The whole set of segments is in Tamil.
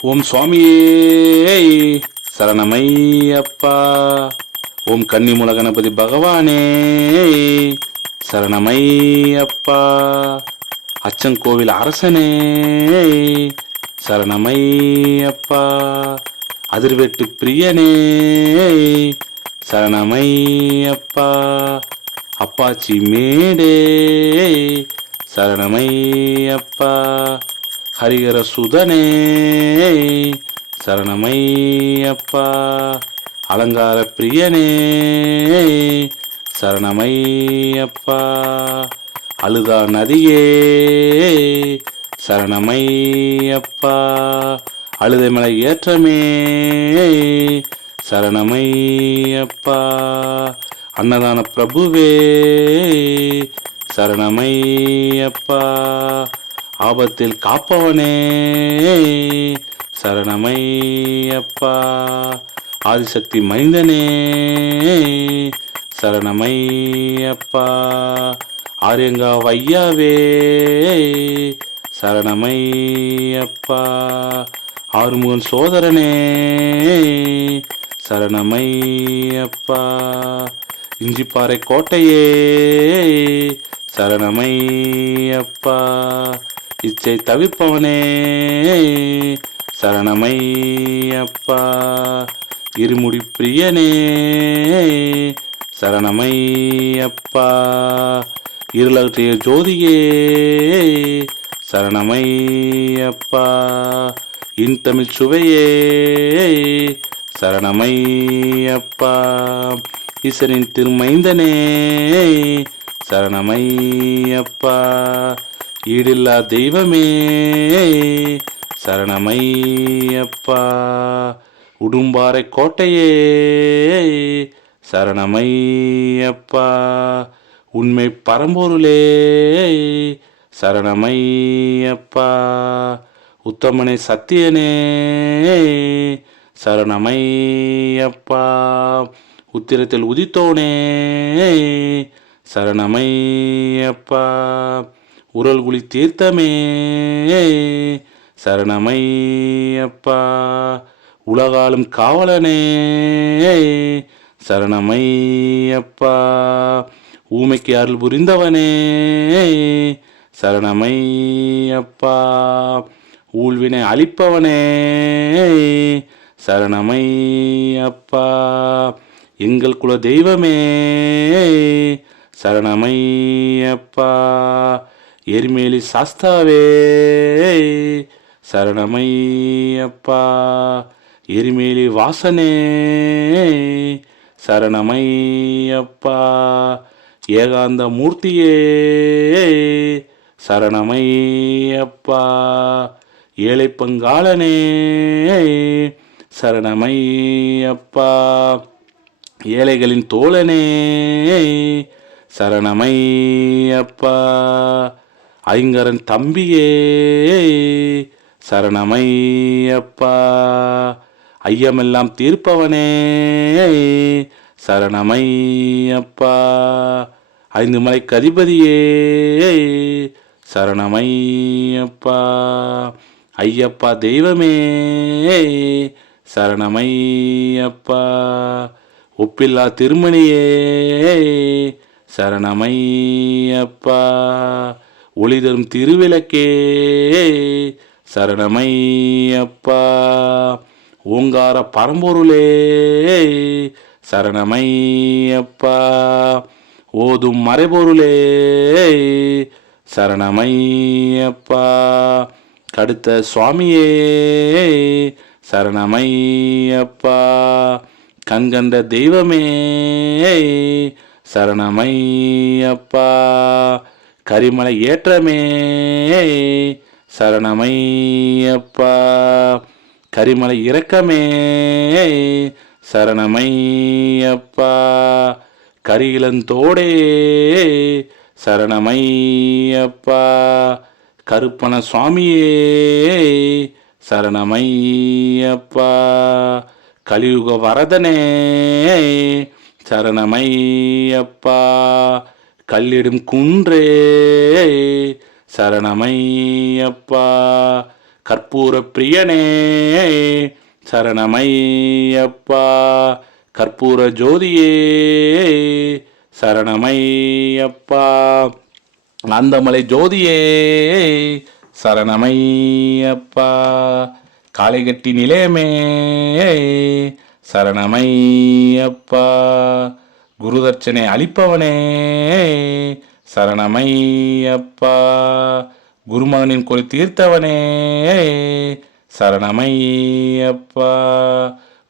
ஓம் சுவாமியே சரணமையப்பா. ஓம் கன்னிமூல கணபதி பகவானே சரணமையப்பா. அச்சங்கோவில் அரசனே சரணமையப்பா. அதிர்வெட்டு பிரியனே சரணமையப்பா. அப்பாச்சி மேடே சரணமையப்பா. ஹரிகர சுதனே சரணமையப்பா. அலங்கார பிரியனே சரணமையப்பா. அழுதா நதியே சரணமையப்பா. அழுதைமலை ஏற்றமே சரணமையப்பா. அன்னதான பிரபுவே சரணமையப்பா. ஆபத்தில் காப்பவனே சரணமையப்பா. ஆதிசக்தி மைந்தனே சரணமையப்பா. ஆரியங்கா வையாவே சரணமையப்பா. ஆறுமுகன் சோதரனே சரணமையப்பா. இஞ்சிப்பாறை கோட்டையே சரணமையப்பா. இச்சை தவிர்ப்பவனே சரணமையப்பா. இருமுடி பிரியனே சரணமையப்பா. இருளற்றிய ஜோதியே சரணமையப்பா. இன் தமிழ் சுவையே சரணமையப்பா. ஈசனின் திருமைந்தனே சரணமையப்பா. ஈடில்லா தெய்வமே சரணமையப்பா. உடும்பாறை கோட்டையே சரணமையப்பா. உண்மை பரம்பொருளே சரணமையப்பா. உத்தமனை சத்தியனே சரணமையப்பா. உத்திரத்தில் உதித்தோனே சரணமையப்பா. உரல்குழி தீர்த்தமே சரணமையப்பா. உலகாலும் காவலனே சரணமையப்பா. ஊமைக்கு அருள் புரிந்தவனே சரணமையப்பா. ஊழ்வினை அளிப்பவனே சரணமையப்பா. எங்கள் குல தெய்வமே சரணமையப்பா. எரிமேலி சாஸ்தாவே சரணமையப்பா. எரிமேலி வாசனே சரணமையப்பா. ஏகாந்த மூர்த்தியே சரணமையப்பா. ஏழை பங்காளனே சரணமையப்பா. ஏழைகளின் தோழனே சரணமையப்பா. ஐங்கரன் தம்பியே சரணமையப்பா. ஐயமெல்லாம் தீர்ப்பவனே சரணமையப்பா. ஐந்து மலை கதிபதியே சரணமையப்பா. ஐயப்பா தெய்வமே சரணமையப்பா. ஒப்பில்லா திருமணியே சரணமையப்பா. ஒளி தரும் திருவிளக்கே சரணமையப்பா. ஓங்கார பரம்பொருளே சரணமையப்பா. ஓதும் மறைபொருளே சரணமையப்பா. கடுத்த சுவாமியே சரணமையப்பா. கண்கண்ட தெய்வமே சரணமையப்பா. கரிமலை ஏற்றமே சரணமையப்பா. கரிமலை இரக்கமே சரணமையப்பா. கரியிலந்தோடே சரணமையப்பா. கருப்பண சுவாமியே சரணமையப்பா. கலியுக வரதனே சரணமையப்பா. கல்லிடும் குன்றே சரணமையப்பா. கற்பூர பிரியனே சரணமையப்பா. கற்பூர ஜோதியே சரணமையப்பா. அந்தமலை ஜோதியே சரணமையப்பா. காளைகட்டி நிலையமே சரணமையப்பா. குருதர்ச்சனை அளிப்பவனே சரணமையப்பா. குருமகனின் கொலை தீர்த்தவனே சரணமையப்பா.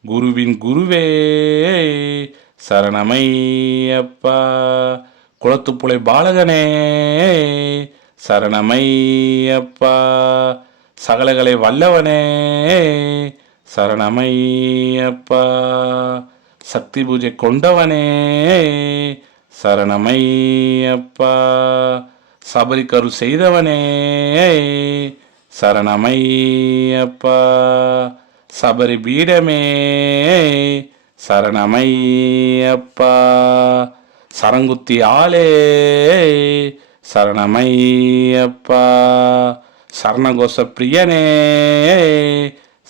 குருவின் குருவே சரணமையப்பா. குளத்துப்புழை பாலகனே சரணமையப்பா. சகலகளை வல்லவனே சரணமையப்பா. சக்தி பூஜை கொண்டவனே சரணமையப்பா. சபரிக்கரு செய்தவனே சரணமையப்பா. சபரி பீடமே சரணமையப்பா. சரங்குத்தி ஆளே சரணமையப்பா. சரணகோஷ பிரியனே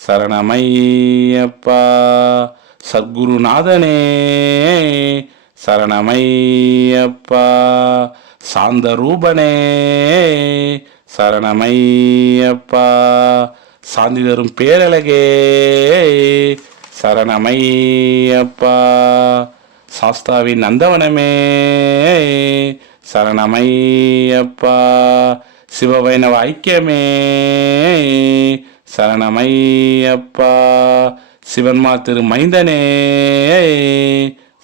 சரணமையப்பா. சத்குருநாதனே சரணமையப்பா. சாந்த ரூபனே சரணமையப்பா. சாந்தி தரும் பேரழகே சரணமையப்பா. சாஸ்தாவின் நந்தவனமே சரணமையப்பா. சிவவைணவ ஐக்கியமே சரணமையப்பா. சிவன்மா திரு மைந்தனே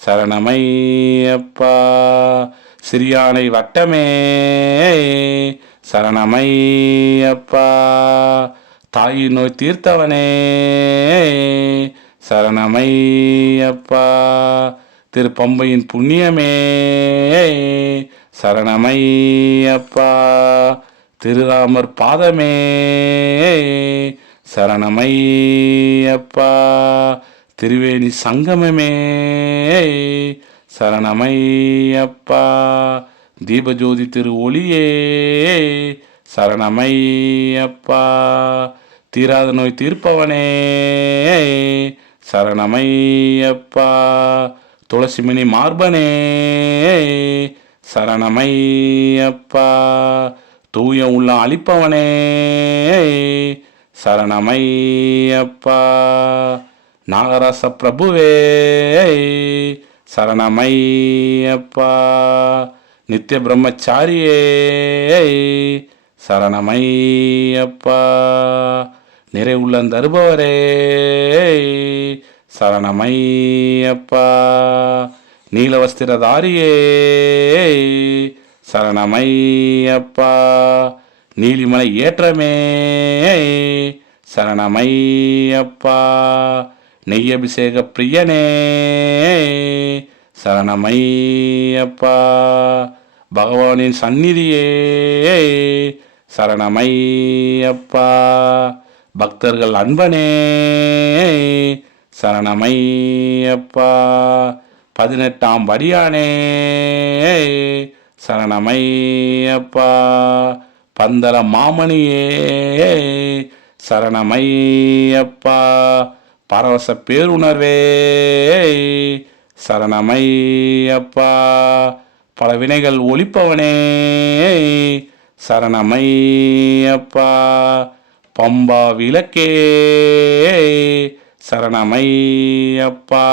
சரணமையப்பா. சிறியானை வட்டமே சரணமையப்பா. தாயின் நோய் தீர்த்தவனே சரணமையப்பா. திரு பம்பையின் புண்ணியமே சரணமையப்பா. திருராமர் பாதமே சரணமையப்பா. திருவேணி சங்கமமே சரணமையப்பா. தீபஜோதி திரு ஒளியே சரணமையப்பா. தீராத நோய் தீர்ப்பவனே சரணமையப்பா. துளசிமணி மார்பனே சரணமையப்பா. தூய உள்ள அளிப்பவனே சரணமையப்பா. நாகராச பிரபுவே சரணமையப்பா. நித்திய பிரம்மச்சாரியே சரணமையப்பா. நிறைவுள்ள தருபவரே சரணமையப்பா. நீலவஸ்திரதாரியே சரணமையப்பா. நீலிமலை ஏற்றமே சரணமையப்பா. நெய்யபிஷேக பிரியனே சரணமையப்பா. பகவானின் சந்நிதியே சரணமையப்பா. பக்தர்கள் அன்பனே சரணமையப்பா. 18ஆம் படியானே சரணமையப்பா. பந்தல மாமணியே சரணமையப்பா. பரவச பேருணர்வே சரணமையப்பா. பல வினைகள் ஒழிப்பவனே சரணமையப்பா. பம்பா விளக்கே சரணமையப்பா.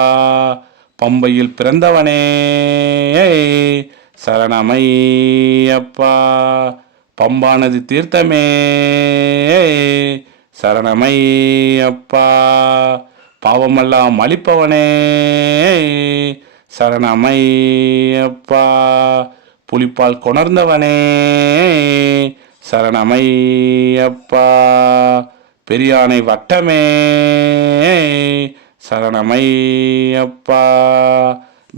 பம்பையில் பிறந்தவனே சரணமையப்பா. பம்பானது தீர்த்தமே சரணமையப்பா. பாவமெல்லாம் அளிப்பவனே சரணமையப்பா. புலிப்பால் கொணர்ந்தவனே சரணமையப்பா. பெரியானை வட்டமே சரணமையப்பா.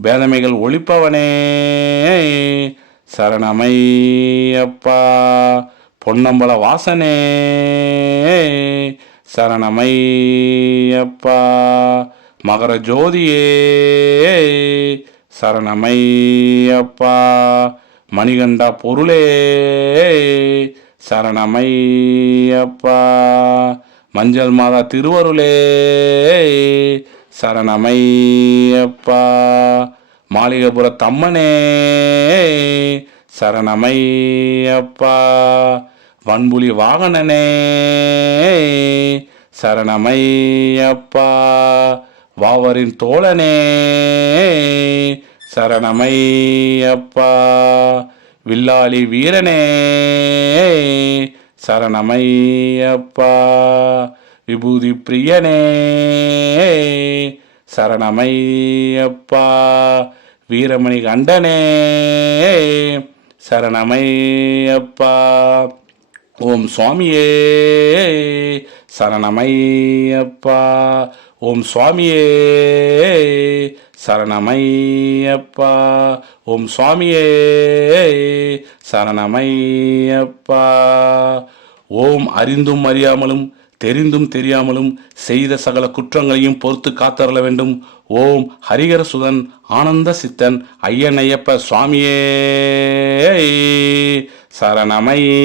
பேதமைகள் ஒழிப்பவனே சரணமையப்பா. பொன்னம்பல வாசனே சரணமையப்பா. மகர ஜோதியே சரணமையப்பா. மணிகண்டா பொருளே சரணமையப்பா. மஞ்சள் மாதா திருவருளே சரணமையப்பா. மாளிகைபுர தம்மனே சரணமையப்பா. வன்புலி வாகனனே சரணமையப்பா. வாவரின் தோழனே சரணமையப்பா. வில்லாளி வீரனே சரணமையப்பா. விபூதி பிரியனே சரணமையப்பா. வீரமணி கண்டனே சரணமையப்பா. ஓம் சுவாமியே சரணமையப்பா. ஓம் சுவாமியே சரணமையப்பா. ஓம் சுவாமியே சரணமையப்பா. ஓம் அறிந்தும் அறியாமலும் தெரிந்தும் தெரியாமலும் செய்த சகல குற்றங்களையும் பொறுத்து காத்தருள வேண்டும். ஓம் ஹரிகர சுதன் ஆனந்த சித்தன் ஐயனையப்ப சுவாமியே சரணமையப்பா.